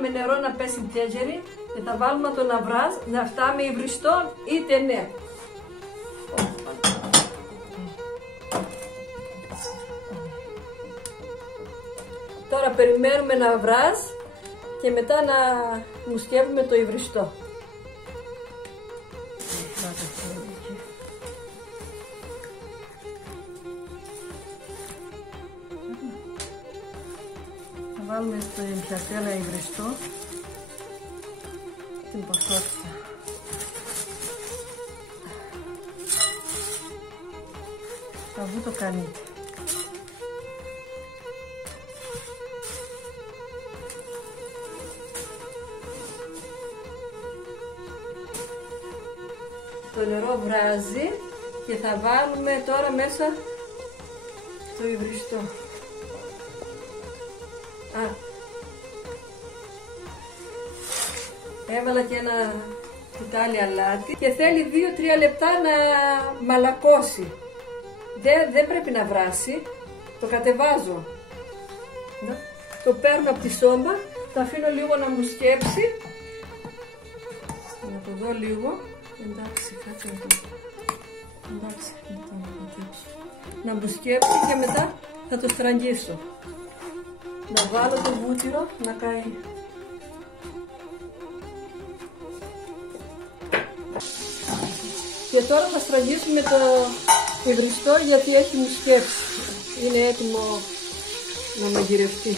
με νερό να πέσει τζέτζερι και θα βάλουμε τον αυράζ να φτάσει με υβριστό είτε ναι. Τώρα περιμένουμε να βράσει και μετά να μουσκεύουμε το υβριστό. Θα βάλουμε στην πιατέλα υβριστό την ποσότητα. Θα βγει το κανίτι. Το νερό βράζει και θα βάλουμε τώρα μέσα το υβριστό. Έβαλα και ένα κουτάλι αλάτι και θέλει 2-3 λεπτά να μαλακώσει. Δεν πρέπει να βράσει, το κατεβάζω. Το παίρνω από τη σόμπα, το αφήνω λίγο να μου σκέψει. Να το δω λίγο. Εντάξει, κάτσε να το... Εντάξει, να μου σκέψει και μετά θα το στραγγίσω. Να βάλω το βούτυρο να καεί. Και τώρα θα στραγγίσουμε το υβριστό γιατί έχει μουσκέψει. Είναι έτοιμο να μαγειρευτεί.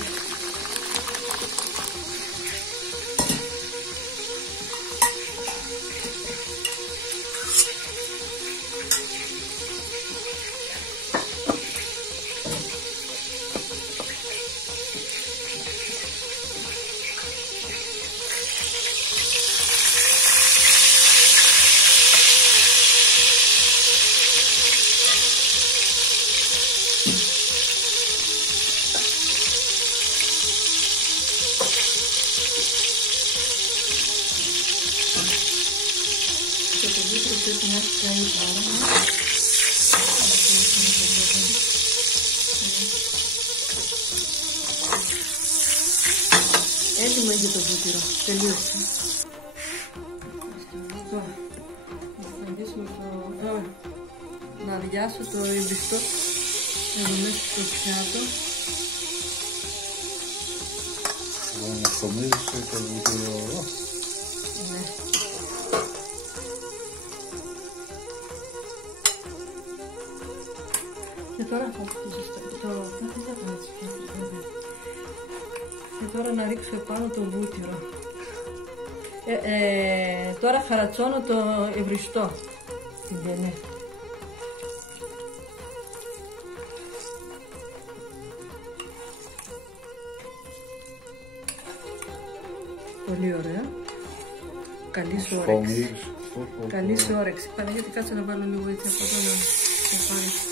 Έτοιμο είναι το βούτυρο, τελείωσε. Τώρα, θα στραγγίσουμε να αδειάσω το υβριστό εδώ μέσα στο πιάτο. Να στομίζεις το βούτυρο εδώ. Ναι. Και τώρα θα και τώρα να ρίξω επάνω το βούτυρο. Τώρα χαρατσώνω το υβριστό. Ναι. Πολύ ωραία. Καλή σου όρεξη. Καλή σου όρεξη. Παναγιώτη, κάτσε να βάλω λίγο έτσι από εδώ να πάρει.